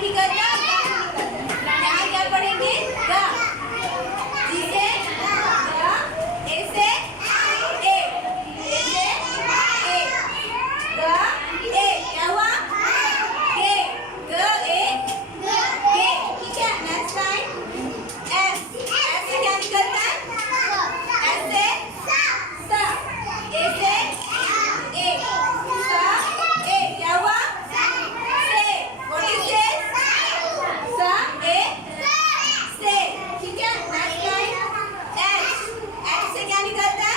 नहीं निकलता, गा नहीं निकलता। यहाँ क्या पढ़ेंगे? गा। जी से गा, ए से ए, ए से ए, गा ए, क्या हुआ? गे, ग ए गे, ठीक है। नेक्स्ट टाइम एस, एस से क्या निकलता है? एस से सा, ए से ए, सा ए, क्या हुआ? से, व्हाट इज दिस? सा ए से, ठीक है। नेक्स्ट टाइम एच, एच से क्या निकलता है?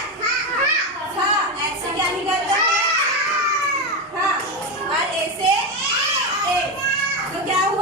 हाँ, एच से क्या निकलता है? हाँ, और ए से ए, तो क्या हुआ?